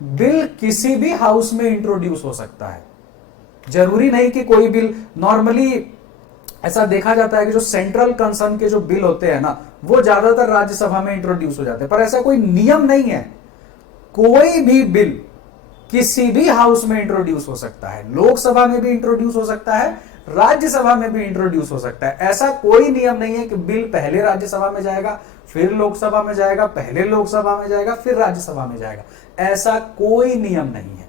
बिल किसी भी हाउस में इंट्रोड्यूस हो सकता है। जरूरी नहीं कि कोई बिल, नॉर्मली ऐसा देखा जाता है कि जो सेंट्रल कंसर्न के जो बिल होते हैं ना, वो ज्यादातर राज्यसभा में इंट्रोड्यूस हो जाते हैं, पर ऐसा कोई नियम नहीं है। कोई भी बिल किसी भी हाउस में इंट्रोड्यूस हो सकता है, लोकसभा में भी इंट्रोड्यूस हो सकता है, राज्यसभा में भी इंट्रोड्यूस हो सकता है। ऐसा कोई नियम नहीं है कि बिल पहले राज्यसभा में जाएगा, फिर लोकसभा में जाएगा, पहले लोकसभा में जाएगा, फिर राज्यसभा में जाएगा। ऐसा कोई नियम नहीं है।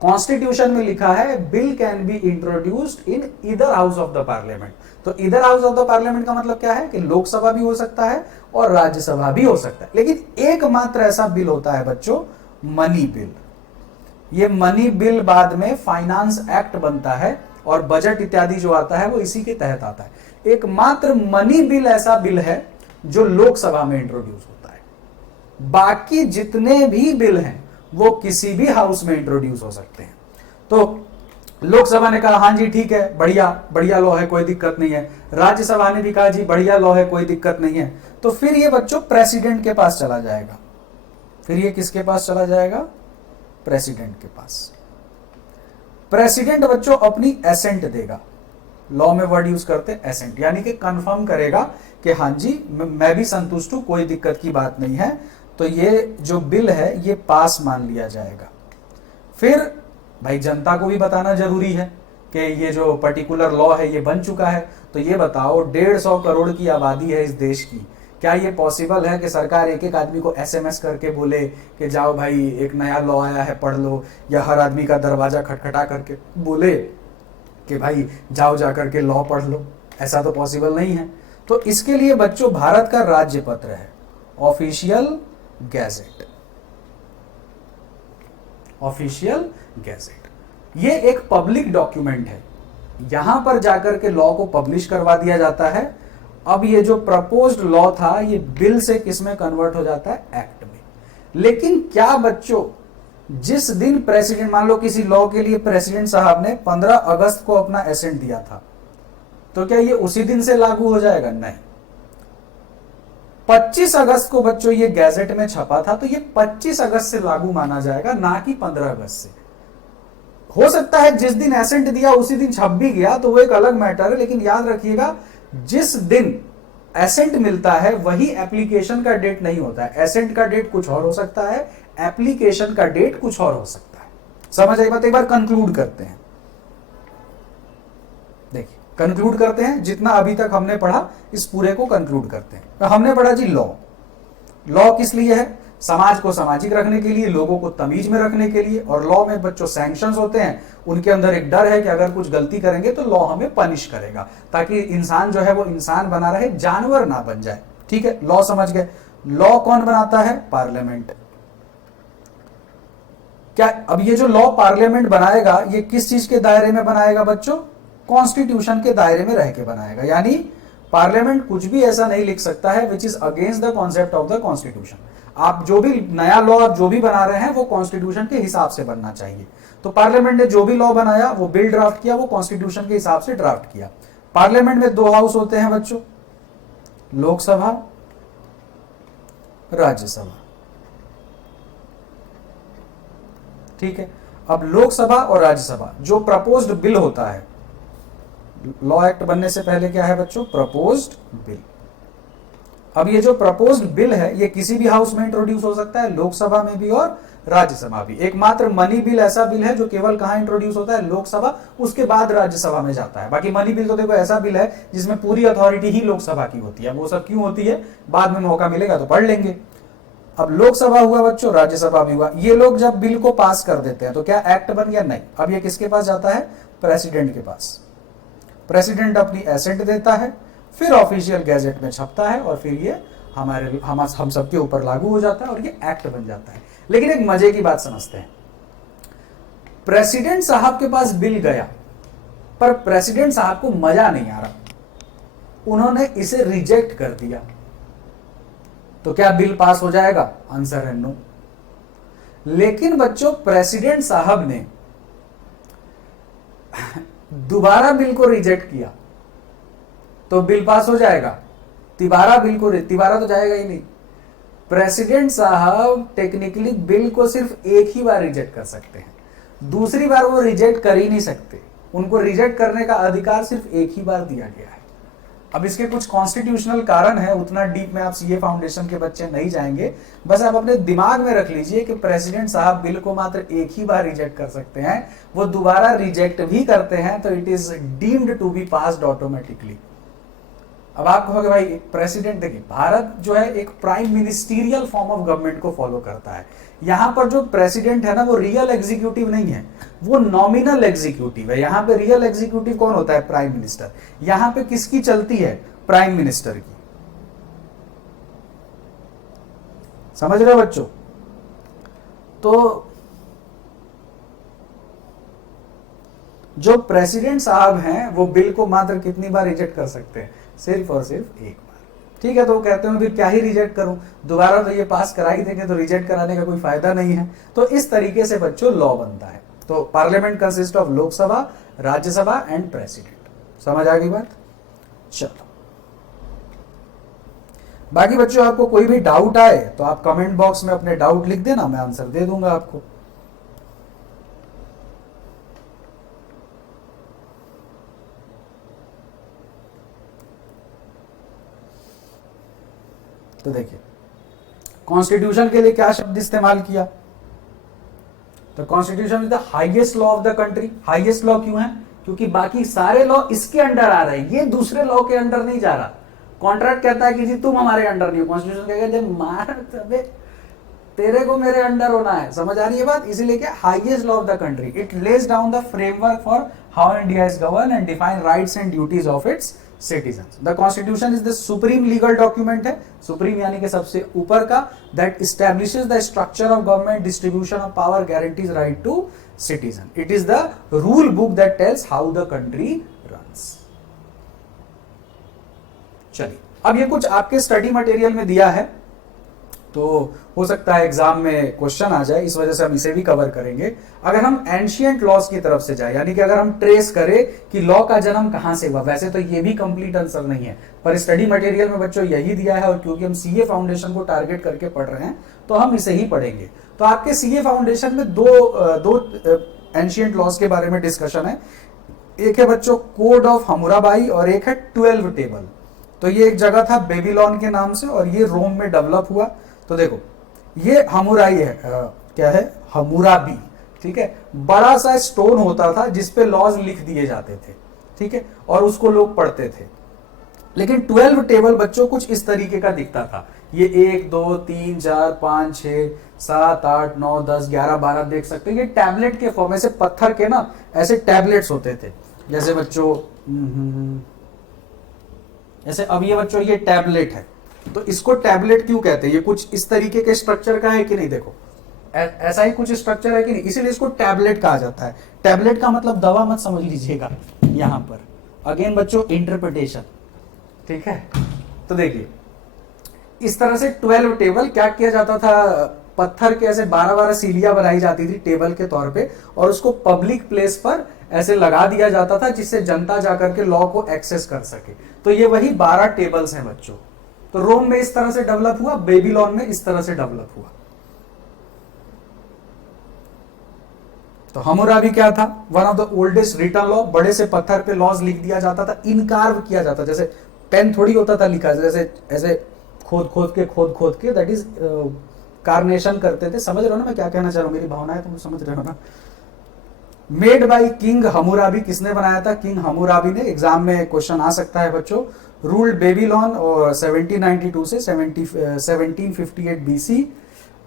कॉन्स्टिट्यूशन में लिखा है bill can be introduced in either house of the parliament. तो either house of the parliament का मतलब क्या है कि लोकसभा भी हो सकता है और राज्यसभा भी हो सकता है। लेकिन एकमात्र ऐसा बिल होता है बच्चों, मनी बिल। ये मनी बिल बाद में फाइनेंस एक्ट बनता है और बजट इत्यादि जो आता है वो इसी के तहत आता है। एकमात्र मनी बिल ऐसा बिल है जो लोकसभा में इंट्रोड्यूस होता है। बाकी जितने भी बिल हैं वो किसी भी हाउस में इंट्रोड्यूस हो सकते हैं। तो लोकसभा ने कहा हाँ जी ठीक है, बढ़िया बढ़िया लॉ है, कोई दिक्कत नहीं है। राज्यसभा ने भी कहा जी बढ़िया लॉ है, कोई दिक्कत नहीं है। तो फिर ये बच्चों प्रेसिडेंट के पास चला जाएगा। फिर ये किसके पास चला जाएगा? प्रेसिडेंट के पास। प्रेसिडेंट बच्चों अपनी एसेंट देगा। लॉ में वर्ड यूज करते हैं एसेंट, यानी कि कंफर्म करेगा कि हाँ जी मैं भी संतुष्ट हूं, कोई दिक्कत की बात नहीं है। तो ये जो बिल है ये पास मान लिया जाएगा। फिर भाई जनता को भी बताना जरूरी है कि ये जो पर्टिकुलर लॉ है ये बन चुका है। तो ये बताओ 150 करोड़ की आबादी है इस देश की, क्या ये पॉसिबल है कि सरकार एक एक आदमी को एसएमएस करके बोले कि जाओ भाई एक नया लॉ आया है पढ़ लो, या हर आदमी का दरवाजा खटखटा करके बोले कि भाई जाओ जा करके लॉ पढ़ लो? ऐसा तो पॉसिबल नहीं है। तो इसके लिए बच्चों भारत का राज्य पत्र है, ऑफिशियल गैजेट। ऑफिशियल गैजेट ये एक पब्लिक डॉक्यूमेंट है, यहां पर जाकर के लॉ को पब्लिश करवा दिया जाता है। अब ये जो प्रपोज्ड लॉ था ये बिल से किस में कन्वर्ट हो जाता है? एक्ट में। लेकिन क्या बच्चों जिस दिन प्रेसिडेंट, मान लो किसी लॉ के लिए प्रेसिडेंट साहब ने 15 अगस्त को अपना एसेंट दिया था, तो क्या ये उसी दिन से लागू हो जाएगा? नहीं। 25 अगस्त को बच्चों ये गैजेट में छपा था, तो ये 25 अगस्त से लागू माना जाएगा, ना कि 15 अगस्त से। हो सकता है जिस दिन एसेंट दिया उसी दिन छप भी गया, तो वो एक अलग मैटर है। लेकिन याद रखिएगा जिस दिन एसेंट मिलता है वही एप्लीकेशन का डेट नहीं होता है। एसेंट का डेट कुछ और हो सकता है, एप्लीकेशन का डेट कुछ और हो सकता है। समझ आई बात? एक बार कंक्लूड करते हैं। देखिए कंक्लूड करते हैं, जितना अभी तक हमने पढ़ा इस पूरे को कंक्लूड करते हैं। तो हमने पढ़ा जी लॉ। लॉ किस लिए है? समाज को सामाजिक रखने के लिए, लोगों को तमीज में रखने के लिए। और लॉ में बच्चों सैंक्शंस होते हैं, उनके अंदर एक डर है कि अगर कुछ गलती करेंगे तो लॉ हमें पनिश करेगा, ताकि इंसान जो है वो इंसान बना रहे, जानवर ना बन जाए। ठीक है, लॉ समझ गए। लॉ कौन बनाता है? पार्लियामेंट। क्या अब ये जो लॉ पार्लियामेंट बनाएगा ये किस चीज के दायरे में बनाएगा बच्चों? कॉन्स्टिट्यूशन के दायरे में रह के बनाएगा। यानी पार्लियामेंट कुछ भी ऐसा नहीं लिख सकता है which is against the concept of the constitution. आप जो भी नया लॉ आप जो भी बना रहे हैं वो कॉन्स्टिट्यूशन के हिसाब से बनना चाहिए। तो पार्लियामेंट ने जो भी लॉ बनाया वो बिल ड्राफ्ट किया, वो कॉन्स्टिट्यूशन के हिसाब से ड्राफ्ट किया। पार्लियामेंट में 2 हाउस होते हैं बच्चों, लोकसभा, राज्यसभा। ठीक है, अब लोकसभा और राज्यसभा जो प्रपोज्ड बिल होता है, लॉ एक्ट बनने से पहले क्या है बच्चों? Proposed bill. अब ये जो प्रपोज्ड बिल है ये किसी भी हाउस में इंट्रोड्यूस हो सकता है, लोकसभा में भी और राज्यसभा भी। एकमात्र मनी बिल ऐसा बिल है जो केवल कहां इंट्रोड्यूस होता है? लोकसभा, उसके बाद राज्यसभा में जाता है। बाकी मनी बिल तो देखो ऐसा बिल है जिसमें पूरी अथॉरिटी ही लोकसभा की होती है। वो सब क्यों होती है बाद में मौका मिलेगा तो पढ़ लेंगे। अब लोकसभा हुआ बच्चों, राज्यसभा भी हुआ। ये लोग जब बिल को पास कर देते हैं तो क्या एक्ट बन गया? नहीं। अब ये किसके पास जाता है? प्रेसिडेंट के पास। प्रेसिडेंट अपनी एसेंट देता है, फिर ऑफिशियल गैजेट में छपता है और फिर ये हम सबके ऊपर लागू हो जाता है और ये एक्ट बन जाता है। लेकिन एक मजे की बात समझते हैं। प्रेसिडेंट साहब के पास बिल गया, पर प्रेसिडेंट साहब को मजा नहीं आ रहा, उन्होंने इसे रिजेक्ट कर दिया, तो क्या बिल पास हो जाएगा? आंसर है नो। लेकिन बच्चों प्रेसिडेंट साहब ने दोबारा बिल को रिजेक्ट किया तो बिल पास हो जाएगा? तिबारा बिल को, तिबारा तो जाएगा ही नहीं। प्रेसिडेंट साहब टेक्निकली बिल को सिर्फ एक ही बार रिजेक्ट कर सकते हैं। दूसरी बार वो रिजेक्ट कर ही नहीं सकते, उनको रिजेक्ट करने का अधिकार सिर्फ एक ही बार दिया गया है। अब इसके कुछ कॉन्स्टिट्यूशनल कारण है, उतना डीप में आप सीए फाउंडेशन के बच्चे नहीं जाएंगे, बस आप अपने दिमाग में रख लीजिए कि प्रेसिडेंट साहब बिल को मात्र एक ही बार रिजेक्ट कर सकते हैं, वो दोबारा रिजेक्ट भी करते हैं तो it is deemed to be passed automatically. अब आप कहोगे भाई प्रेसिडेंट, देखिए भारत जो है एक prime ministerial form of government को फॉलो करता है। यहां पर जो प्रेसिडेंट है ना वो रियल एग्जीक्यूटिव नहीं है, वो नॉमिनल एग्जीक्यूटिव है। यहां पे रियल एग्जीक्यूटिव कौन होता है? Prime minister. यहां पे किसकी चलती है? प्राइम मिनिस्टर की। समझ रहे हो बच्चों? तो जो प्रेसिडेंट साहब हैं वो बिल को मात्र कितनी बार रिजेक्ट कर सकते हैं? सिर्फ और सिर्फ एक बार। ठीक है, तो वो कहते हैं फिर क्या ही रिजेक्ट करूं, दोबारा तो ये पास करा ही देंगे, तो रिजेक्ट कराने का कोई फायदा नहीं है। तो इस तरीके से बच्चों लॉ बनता है। तो parliament consist of Lok Sabha, Rajya Sabha and president. समझ आ गई बात? चलो, बाकी बच्चों आपको कोई भी डाउट आए तो आप कमेंट बॉक्स में अपने डाउट लिख देना, मैं आंसर दे दूंगा आपको। तो देखिए कॉन्स्टिट्यूशन के लिए क्या शब्द इस्तेमाल किया? तो constitution is the highest law of the country. Highest law क्यों है? क्योंकि बाकी सारे लॉ इसके अंडर आ रहे हैं, ये दूसरे लॉ के अंडर नहीं जा रहा। कॉन्ट्रैक्ट कहता है कि जी तुम हमारे अंडर नहीं हो, कॉन्स्टिट्यूशन कहेगा जब मार तबे तेरे को मेरे अंडर होना है। समझ आ रही है बात? इसीलिए क्या highest law of the country, it lays down the framework for how India is govern and define rights and duties of its citizens. The constitution is the supreme legal document है, supreme यानी कि सबसे ऊपर का, that establishes the structure of government, distribution of power, guarantees right to citizen. It is the rule book that tells how the country runs. चलिए, अब ये कुछ आपके स्टडी मटेरियल में दिया है, तो हो सकता है एग्जाम में क्वेश्चन आ जाए, इस वजह से हम इसे भी कवर करेंगे। अगर हम एंशिएंट लॉज की तरफ से जाए, यानी कि अगर हम ट्रेस करें कि लॉ का जन्म कहां से हुआ, वैसे तो ये भी कंप्लीट आंसर नहीं है, पर स्टडी मटेरियल में बच्चों यही दिया है, और क्योंकि हम सीए फाउंडेशन को टारगेट करके पढ़ रहे हैं तो हम इसे ही पढ़ेंगे। तो आपके सीए फाउंडेशन में दो एंशिएंट लॉज के बारे में डिस्कशन है। एक है बच्चों कोड ऑफ हम्मुराबी और एक है 12 टेबल। तो ये एक जगह था बेबीलोन के नाम से और ये रोम में डेवलप हुआ। तो देखो ये हम्मुराई है, क्या है? हम्मुराबी। ठीक है, बड़ा सा स्टोन होता था जिसपे लॉज लिख दिए जाते थे, ठीक है, और उसको लोग पढ़ते थे। लेकिन 12 टेबल बच्चों कुछ इस तरीके का दिखता था। ये 1 2 3 4 5 6 7 8 9 10 11 12 देख सकते हैं। ये टैबलेट के फॉर्म में, से पत्थर के ना ऐसे टैबलेट्स होते थे। जैसे बच्चों ऐसे अब ये बच्चों ये टैबलेट है, तो इसको टैबलेट क्यों कहते हैं? ये कुछ इस तरीके के स्ट्रक्चर का है कि नहीं? देखो ऐसा ही कुछ स्ट्रक्चर है कि नहीं, इसीलिए इसको टैबलेट कहा जाता है। टैबलेट का मतलब दवा मत समझ लीजिएगा यहां पर, अगेन बच्चों इंटरप्रिटेशन। ठीक है, तो देखिए इस तरह से 12 टेबल क्या किया जाता था, पत्थर के ऐसे 12-12 सीलियां बनाई जाती थी टेबल के तौर पे, और उसको पब्लिक प्लेस पर ऐसे लगा दिया जाता था जिससे जनता जाकर के लॉ को एक्सेस कर सके। तो ये वही 12 टेबल्स हैं बच्चों। तो रोम में इस तरह से डेवलप हुआ, बेबीलोन में इस तरह से डेवलप हुआ। तो हम्मुराबी क्या था? One of the oldest written law. बड़े से पत्थर पे लॉज लिख दिया जाता था, इनकार्व किया जाता, जैसे पेन थोड़ी होता था लिखा, जैसे ऐसे खोद खोद के दैट इज कार्नेशन करते थे। समझ रहे हो ना मैं क्या कहना चाह रहा हूं? मेरी भावना है, तुम समझ रहे हो ना? Made by king Hammurabi. किसने बनाया था? किंग हम्मुराबी ने। एग्जाम में क्वेश्चन आ सकता है बच्चों। रूल्ड बेबीलोन और 1792 से 1758 बीसी।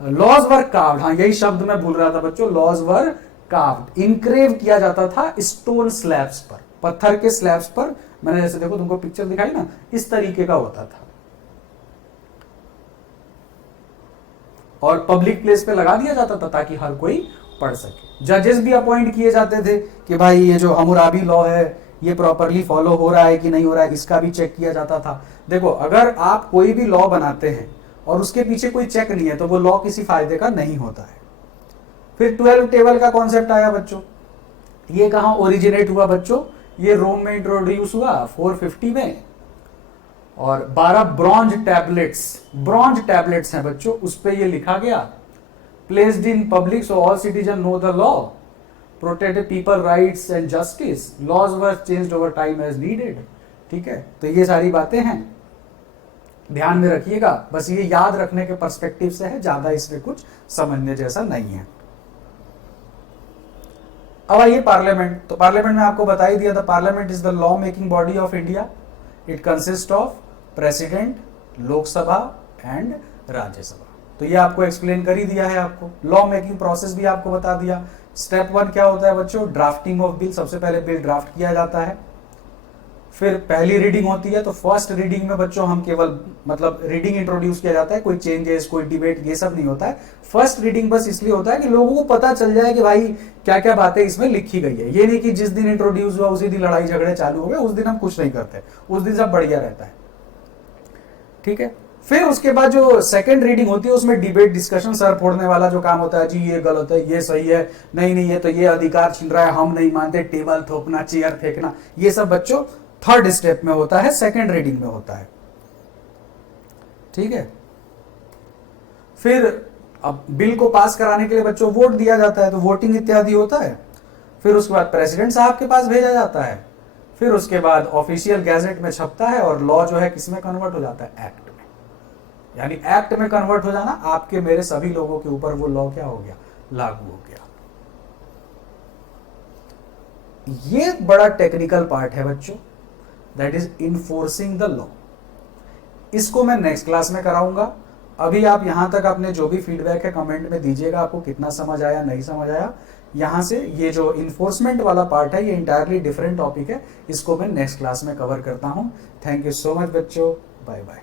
लॉज वर कार्व्ड, हाँ यही शब्द मैं भूल रहा था बच्चों, लॉज वर कार्व्ड। इनक्रेव किया जाता था स्टोन स्लैब्स पर, पत्थर के स्लैब्स पर। मैंने जैसे देखो तुमको पिक्चर दिखाई ना, इस तरीके का होता था, और पब्लिक प्लेस पे लगा दिया जाता था ताकि हर कोई पढ़ सके। जजेस भी अपॉइंट किए जाते थे कि भाई ये जो हम्मुराबी लॉ है ये प्रॉपरली फॉलो हो रहा है कि नहीं हो रहा है, इसका भी चेक किया जाता था। देखो अगर आप कोई भी लॉ बनाते हैं और उसके पीछे कोई चेक नहीं है तो वो लॉ किसी फायदे का नहीं होता है। फिर 12 टेबल का कॉन्सेप्ट आया बच्चों। ये कहां ओरिजिनेट हुआ बच्चों? ये रोम में इंट्रोड्यूस हुआ 450 में, और 12 ब्रॉन्ज टैबलेट्स हैं बच्चों, उस पे ये लिखा गया, placed in public so all citizen know the law. Protected people rights and justice, laws were changed over time as needed. ठीक है, तो ये सारी बातें हैं, ध्यान में रखिएगा, बस ये याद रखने के पर्सपेक्टिव से है, ज्यादा इसमें कुछ समझने जैसा नहीं है। अब आइए पार्लियामेंट, तो पार्लियामेंट में आपको बता ही दिया था, parliament is the law making body of India. It consist of president, Lok Sabha and Rajya Sabha. तो ये आपको एक्सप्लेन कर ही दिया है, आपको लॉ मेकिंग प्रोसेस भी आपको बता दिया। स्टेप 1 क्या होता है बच्चों, ड्राफ्टिंग ऑफ बिल, सबसे पहले बिल ड्राफ्ट किया जाता है, फिर पहली रीडिंग होती है, तो फर्स्ट रीडिंग में बच्चों हम केवल मतलब रीडिंग इंट्रोड्यूस किया जाता है, कोई चेंजेस कोई डिबेट ये सब नहीं होता है। फर्स्ट रीडिंग बस इसलिए होता है कि लोगों को पता चल जाए कि भाई क्या क्या बातें इसमें लिखी गई है। ये नहीं कि जिस दिन इंट्रोड्यूस हुआ उसी दिन लड़ाई झगड़े चालू हो गए, उस दिन हम कुछ नहीं करते, उस दिन सब बढ़िया रहता है। ठीक है, फिर उसके बाद जो सेकंड रीडिंग होती है उसमें डिबेट डिस्कशन, सर फोड़ने वाला जो काम होता है, जी ये गलत है, ये सही है, नहीं नहीं ये तो ये अधिकार छीन रहा है, हम नहीं मानते, टेबल ठोकना, चेयर फेंकना, ये सब बच्चों थर्ड स्टेप में होता है, सेकंड रीडिंग में होता है। ठीक है, फिर अब बिल को पास कराने के लिए बच्चों वोट दिया जाता है, तो वोटिंग इत्यादि होता है। फिर उसके बाद प्रेसिडेंट साहब के पास भेजा जाता है, फिर उसके बाद ऑफिशियल गैजेट में छपता है, और लॉ जो है किसमें कन्वर्ट हो जाता है, एक्ट में। यानी एक्ट में कन्वर्ट हो जाना, आपके मेरे सभी लोगों के ऊपर वो लॉ क्या हो गया, लागू हो गया। ये बड़ा टेक्निकल पार्ट है बच्चों, that is enforcing the law. इसको मैं नेक्स्ट क्लास में कराऊंगा। अभी आप यहां तक अपने जो भी फीडबैक है कमेंट में दीजिएगा, आपको कितना समझ आया नहीं समझ आया। यहां से ये जो इन्फोर्समेंट वाला पार्ट है ये इंटायरली डिफरेंट टॉपिक है, इसको मैं नेक्स्ट क्लास में कवर करता हूं। थैंक यू सो मच बच्चों, बाय बाय।